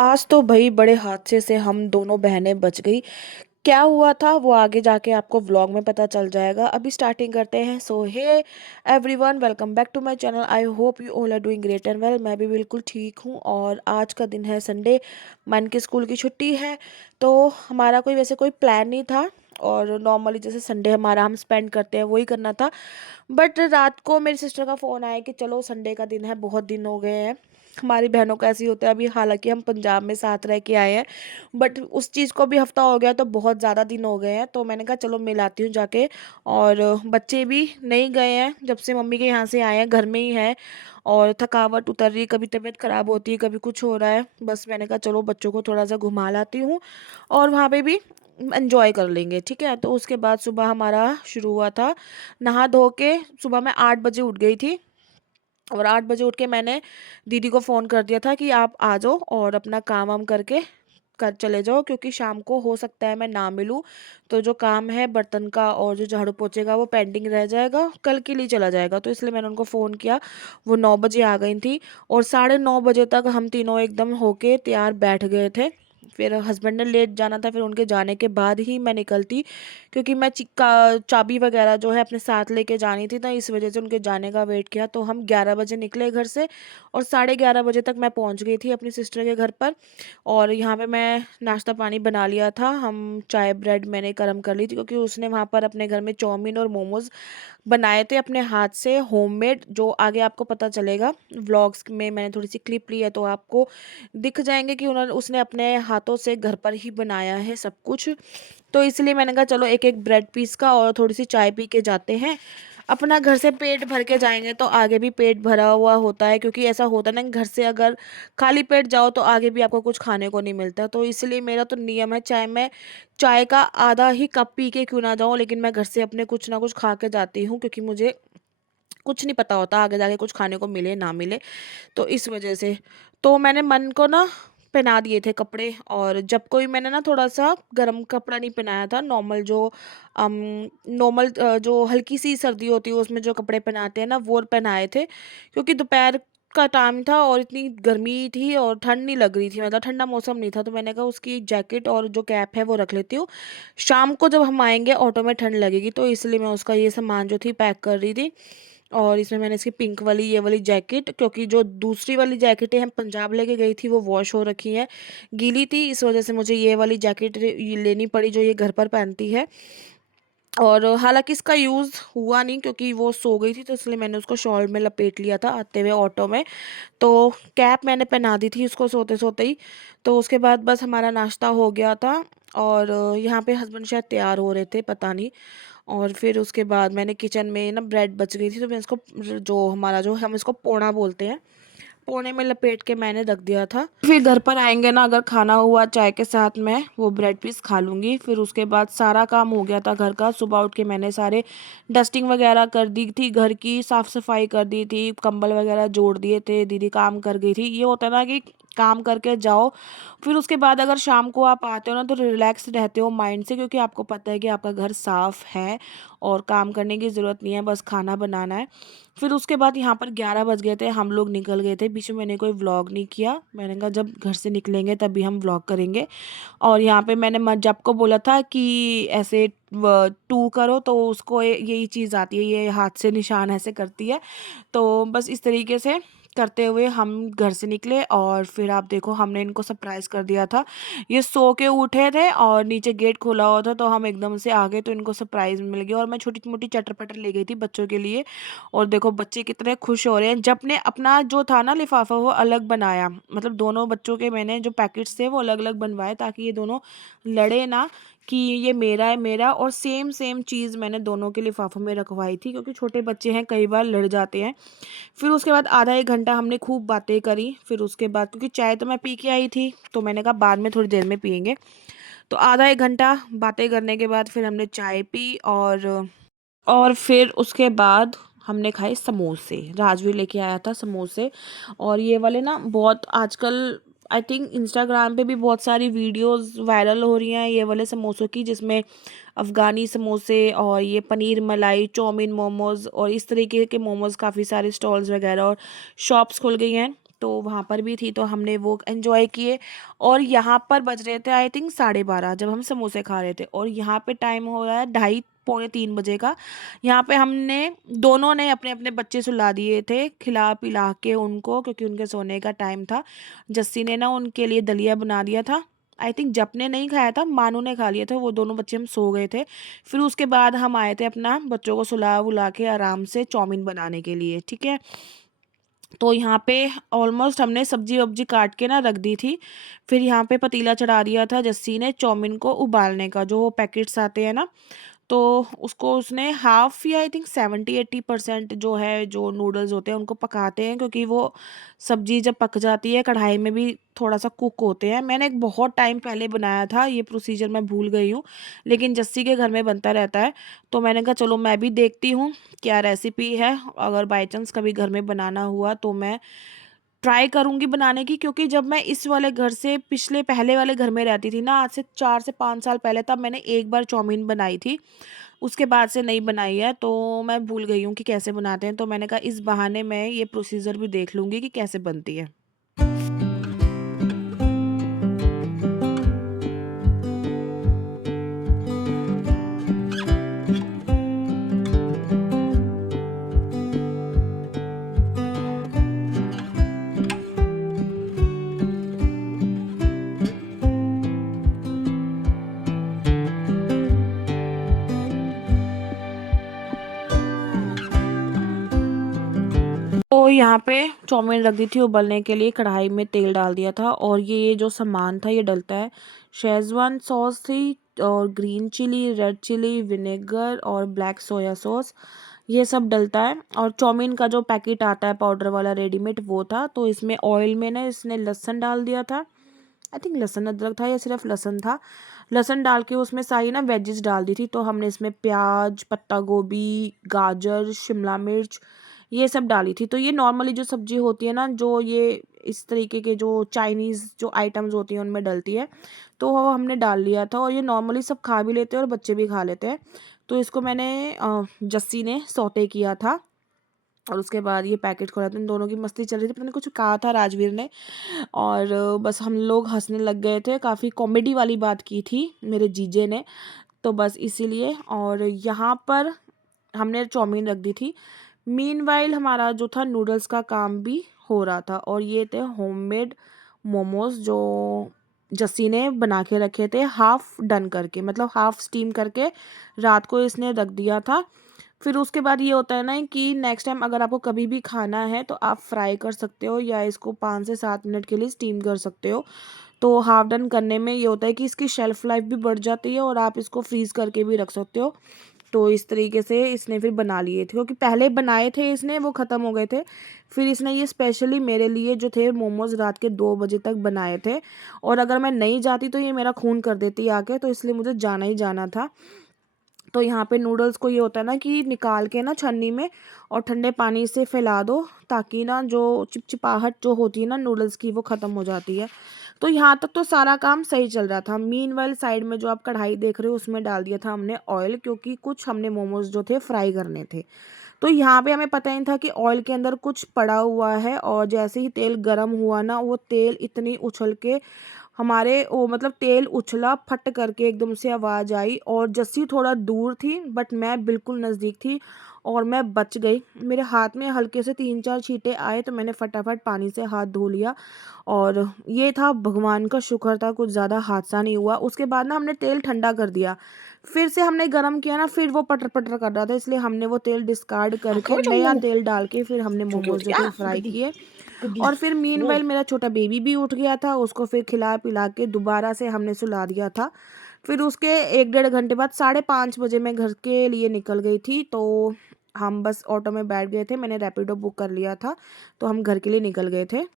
आज तो भई बड़े हादसे से हम दोनों बहनें बच गई। क्या हुआ था वो आगे जाके आपको व्लॉग में पता चल जाएगा। अभी स्टार्टिंग करते हैं। So hey everyone, welcome back to my channel. I hope you all are doing great and well. मैं भी बिल्कुल ठीक हूँ और आज का दिन है संडे। मन के स्कूल की छुट्टी है तो हमारा कोई वैसे कोई प्लान नहीं था और नॉर्मली जैसे संडे हमारा हम स्पेंड करते हैं वही करना था। बट रात को मेरी सिस्टर का फ़ोन आया कि चलो संडे का दिन है, बहुत दिन हो गए हैं। हमारी बहनों का ऐसे ही होता है। अभी हालांकि हम पंजाब में साथ रह के आए हैं बट उस चीज़ को भी हफ्ता हो गया तो बहुत ज़्यादा दिन हो गए हैं। तो मैंने कहा चलो मिलाती हूँ जाके। और बच्चे भी नहीं गए हैं, जब से मम्मी के यहाँ से आए हैं घर में ही है। और थकावट उतर रही, कभी तबीयत खराब होती है, कभी कुछ हो रहा है। बस मैंने कहा चलो बच्चों को थोड़ा सा घुमा लाती हूँ और वहाँ पे भी एंजॉय कर लेंगे। ठीक है, तो उसके बाद सुबह हमारा शुरू हुआ था नहा धो के। सुबह मैं 8 बजे उठ गई थी और 8 बजे उठ के मैंने दीदी को फ़ोन कर दिया था कि आप आ जाओ और अपना काम वाम करके कर चले जाओ, क्योंकि शाम को हो सकता है मैं ना मिलूँ। तो जो काम है बर्तन का और जो झाड़ू पोछे का वो पेंडिंग रह जाएगा, कल के लिए चला जाएगा। तो इसलिए मैंने उनको फ़ोन किया। वो 9 बजे आ गई थी और 9:30 बजे तक हम तीनों एकदम होके तैयार बैठ गए थे। फिर हस्बैंड ने लेट जाना था, फिर उनके जाने के बाद ही मैं निकलती, क्योंकि मैं चिक्का चाबी वगैरह जो है अपने साथ लेके जानी थी, तो इस वजह से उनके जाने का वेट किया। तो हम 11 बजे निकले घर से और 11:30 बजे तक मैं पहुंच गई थी अपनी सिस्टर के घर पर। और यहाँ पे मैं नाश्ता पानी बना लिया था। हम चाय ब्रेड मैंने गर्म कर ली थी, क्योंकि उसने वहाँ पर अपने घर में चाउमीन और मोमोज बनाए थे अपने हाथ से, होममेड। जो आगे आपको पता चलेगा व्लॉग्स में, मैंने थोड़ी सी क्लिप ली है तो आपको दिख जाएंगे कि उन्होंने उसने अपने हाथों से घर पर ही बनाया है सब कुछ। तो इसलिए मैंने कहा चलो एक एक ब्रेड पीस का और थोड़ी सी चाय पी के जाते हैं। अपना घर से पेट भर के जाएंगे तो आगे भी पेट भरा हुआ होता है, क्योंकि ऐसा होता है ना कि घर से अगर खाली पेट जाओ तो आगे भी आपको कुछ खाने को नहीं मिलता। तो इसलिए मेरा तो नियम है, चाहे मैं चाय का आधा ही कप पी के क्यों ना जाऊं, लेकिन मैं घर से अपने कुछ ना कुछ खा के जाती हूँ, क्योंकि मुझे कुछ नहीं पता होता आगे जाके कुछ खाने को मिले ना मिले। तो इस वजह से तो मैंने मन को ना पहना दिए थे कपड़े। और जब कोई मैंने ना थोड़ा सा गर्म कपड़ा नहीं पहनाया था, नॉर्मल जो नॉर्मल जो हल्की सी सर्दी होती है उसमें जो कपड़े पहनाते हैं ना वो पहनाए थे, क्योंकि दोपहर का टाइम था और इतनी गर्मी थी और ठंड नहीं लग रही थी, मतलब ठंडा मौसम नहीं था। तो मैंने कहा उसकी जैकेट और जो कैप है वो रख लेती हूँ, शाम को जब हम आएंगे ऑटो में ठंड लगेगी। तो इसलिए मैं उसका ये सामान जो थी पैक कर रही थी। और इसमें मैंने इसकी पिंक वाली ये वाली जैकेट, क्योंकि जो दूसरी वाली जैकेटें हम पंजाब लेके गई थी वो वॉश हो रखी हैं, गीली थी, इस वजह से मुझे ये वाली जैकेट लेनी पड़ी जो ये घर पर पहनती है। और हालांकि इसका यूज़ हुआ नहीं, क्योंकि वो सो गई थी तो इसलिए मैंने उसको शॉल में लपेट लिया था आते हुए ऑटो में। तो कैप मैंने पहना दी थी उसको सोते सोते ही। तो उसके बाद बस हमारा नाश्ता हो गया था और यहाँ पे हस्बैंड शायद तैयार हो रहे थे, पता नहीं। और फिर उसके बाद मैंने किचन में ना ब्रेड बच गई थी तो मैं इसको, जो हमारा जो हम इसको पोना बोलते हैं, पोने में लपेट के मैंने रख दिया था। फिर घर पर आएंगे ना, अगर खाना हुआ चाय के साथ मैं वो ब्रेड पीस खा लूंगी। फिर उसके बाद सारा काम हो गया था घर का। सुबह उठ के मैंने सारे डस्टिंग वगैरह कर दी थी, घर की साफ सफाई कर दी थी, कंबल वगैरह जोड़ दिए थे, दीदी काम कर गई थी। ये होता है ना कि काम करके जाओ, फिर उसके बाद अगर शाम को आप आते हो ना तो रिलैक्स रहते हो माइंड से, क्योंकि आपको पता है कि आपका घर साफ है और काम करने की ज़रूरत नहीं है, बस खाना बनाना है। फिर उसके बाद यहाँ पर 11 बज गए थे, हम लोग निकल गए थे। बीच में मैंने कोई व्लॉग नहीं किया, मैंने कहा जब घर से निकलेंगे तभी हम व्लॉग जब और यहाँ पे मैंने जब को बोला था कि ऐसे टू करो तो उसको यही चीज़ आती है, ये हाथ से निशान ऐसे करती है। तो बस इस तरीके से करते हुए हम घर से निकले और फिर आप देखो हमने इनको सरप्राइज कर दिया था। ये सो के उठे थे और नीचे गेट खुला हुआ था तो हम एकदम से आ गए, तो इनको सरप्राइज मिल गया। और मैं छोटी मोटी चटर पटर ले गई थी बच्चों के लिए। और देखो बच्चे कितने खुश हो रहे हैं। जब ने अपना जो था ना लिफाफा वो अलग बनाया, मतलब दोनों बच्चों के मैंने जो पैकेट्स थे वो अलग अलग बनवाए, ताकि ये दोनों लड़े ना कि ये मेरा है मेरा। और सेम सेम चीज़ मैंने दोनों के लिफाफों में रखवाई थी, क्योंकि छोटे बच्चे हैं कई बार लड़ जाते हैं। फिर उसके बाद आधा एक घंटा हमने खूब बातें करी। फिर उसके बाद क्योंकि चाय तो मैं पी के आई थी तो मैंने कहा बाद में थोड़ी देर में पियेंगे। तो आधा एक घंटा बातें करने के बाद फिर हमने चाय पी और फिर उसके बाद हमने खाए समोसे। राजवीर लेके आया था समोसे। और ये वाले ना बहुत आजकल आई थिंक इंस्टाग्राम पे भी बहुत सारी वीडियोस वायरल हो रही हैं ये वाले समोसों की, जिसमें अफ़गानी समोसे और ये पनीर मलाई चाउमीन मोमोज और इस तरीके के मोमोज, काफ़ी सारे स्टॉल्स वगैरह और शॉप्स खुल गई हैं। तो वहाँ पर भी थी, तो हमने वो एंजॉय किए। और यहाँ पर बज रहे थे आई थिंक 12:30 जब हम समोसे खा रहे थे, और यहाँ पे टाइम हो रहा है 2:30 पौने 3 बजे का। यहाँ पे हमने दोनों ने अपने अपने बच्चे सुला दिए थे, खिला पिला के उनको, क्योंकि उनके सोने का टाइम था। जस्सी ने ना उनके लिए दलिया बना दिया था। आई थिंक जप ने नहीं खाया था, मानू ने खा लिया था, वो दोनों बच्चे हम सो गए थे। फिर उसके बाद हम आए थे अपना बच्चों को सुला वुला के आराम से चाउमीन बनाने के लिए, ठीक है। तो यहाँ पे ऑलमोस्ट हमने सब्जी वब्जी काट के ना रख दी थी। फिर यहाँ पे पतीला चढ़ा दिया था जस्सी ने चाउमीन को उबालने का, जो वो पैकेट्स आते हैं ना, तो उसको उसने हाफ़ या आई थिंक 70-80% जो है, जो नूडल्स होते हैं उनको पकाते हैं, क्योंकि वो सब्ज़ी जब पक जाती है कढ़ाई में भी थोड़ा-सा कुक होते हैं। मैंने एक बहुत टाइम पहले बनाया था, ये प्रोसीजर मैं भूल गई हूँ, लेकिन जस्सी के घर में बनता रहता है, तो मैंने कहा चलो मैं भी देखती हूँ क्या रेसिपी है। अगर बाय चांस कभी घर में बनाना हुआ तो मैं ट्राई करूँगी बनाने की, क्योंकि जब मैं इस वाले घर से पिछले पहले वाले घर में रहती थी ना, आज से 4 से 5 साल पहले, तब मैंने एक बार चाउमीन बनाई थी। उसके बाद से नहीं बनाई है, तो मैं भूल गई हूँ कि कैसे बनाते हैं, तो मैंने कहा इस बहाने मैं ये प्रोसीजर भी देख लूँगी कि कैसे बनती है। तो यहाँ पे चाउमीन रख दी थी उबलने के लिए, कढ़ाई में तेल डाल दिया था, और ये जो सामान था ये डलता है। शेज़वान सॉस थी, और green chilli, red chilli, vinegar और ब्लैक सोया सॉस, ये सब डलता है। और चाउमीन का जो पैकेट आता है पाउडर वाला रेडीमेड, वो था। तो इसमें ऑयल में ना इसने लहसुन डाल दिया था, आई थिंक लहसुन अदरक था या सिर्फ लहसुन था। लहसुन डाल के उसमें सारी ना वेजेस डाल दी थी, तो हमने इसमें प्याज, पत्ता गोभी, गाजर, शिमला मिर्च, ये सब डाली थी। तो ये नॉर्मली जो सब्जी होती है ना, जो ये इस तरीके के जो चाइनीज़ जो आइटम्स होती हैं उनमें डलती है, तो वो हमने डाल लिया था। और ये नॉर्मली सब खा भी लेते हैं और बच्चे भी खा लेते हैं। तो इसको मैंने जस्सी ने सौटे किया था, और उसके बाद ये पैकेट खोला था। इन दोनों की मस्ती चल रही थी, पता नहीं कुछ कहा था राजवीर ने, और बस हम लोग हंसने लग गए थे। काफ़ी कॉमेडी वाली बात की थी मेरे जीजे ने, तो बस इसीलिए। और यहाँ पर हमने चाउमीन रख दी थी। मीनवाइल हमारा जो था नूडल्स का काम भी हो रहा था, और ये थे होममेड मोमोज जो जस्सी ने बना के रखे थे, हाफ डन करके, मतलब हाफ स्टीम करके रात को इसने रख दिया था। फिर उसके बाद ये होता है ना कि नेक्स्ट टाइम अगर आपको कभी भी खाना है तो आप फ्राई कर सकते हो, या इसको 5 से 7 मिनट के लिए स्टीम कर सकते हो। तो हाफ डन करने में ये होता है कि इसकी शेल्फ़ लाइफ भी बढ़ जाती है, और आप इसको फ्रीज़ करके भी रख सकते हो। तो इस तरीके से इसने फिर बना लिए थे, क्योंकि पहले बनाए थे इसने, वो ख़त्म हो गए थे। फिर इसने ये स्पेशली मेरे लिए जो थे मोमोज़ रात के 2 बजे तक बनाए थे, और अगर मैं नहीं जाती तो ये मेरा खून कर देती आके, तो इसलिए मुझे जाना ही जाना था। तो यहाँ पे नूडल्स को ये होता है ना कि निकाल के ना छन्नी में और ठंडे पानी से फैला दो, ताकि ना जो चिपचिपाहट जो होती है ना नूडल्स की, वो ख़त्म हो जाती है। तो यहाँ तक तो सारा काम सही चल रहा था। मीनवाइल साइड में जो आप कढ़ाई देख रहे हो उसमें डाल दिया था हमने ऑयल, क्योंकि कुछ हमने मोमोज जो थे फ्राई करने थे। तो यहाँ पे हमें पता ही नहीं था कि ऑयल के अंदर कुछ पड़ा हुआ है, और जैसे ही तेल गर्म हुआ ना, वो तेल इतनी उछल के हमारे वो मतलब तेल उछला, फट करके एकदम से आवाज़ आई, और जस्सी थोड़ा दूर थी बट मैं बिल्कुल नज़दीक थी, और मैं बच गई। मेरे हाथ में हल्के से 3-4 छींटे आए, तो मैंने फटाफट पानी से हाथ धो लिया, और ये था भगवान का शुक्र था, कुछ ज़्यादा हादसा नहीं हुआ। उसके बाद ना हमने तेल ठंडा कर दिया, फिर से हमने गरम किया ना, फिर वो पटर-पटर कर रहा था, इसलिए हमने वो तेल डिस्कार्ड करके नया तेल डाल के फिर हमने मोमोज़ जो थे फ्राई किए। और फिर मीनवाइल मेरा छोटा बेबी भी उठ गया था, उसको फिर खिला-पिला के दोबारा से हमने सुला दिया था। फिर उसके 1 डेढ़ घंटे बाद 5:30 बजे मैं घर के लिए निकल गई थी, तो हम बस ऑटो में बैठ गए थे, मैंने रैपिडो बुक कर लिया था, तो हम घर के लिए निकल गए थे।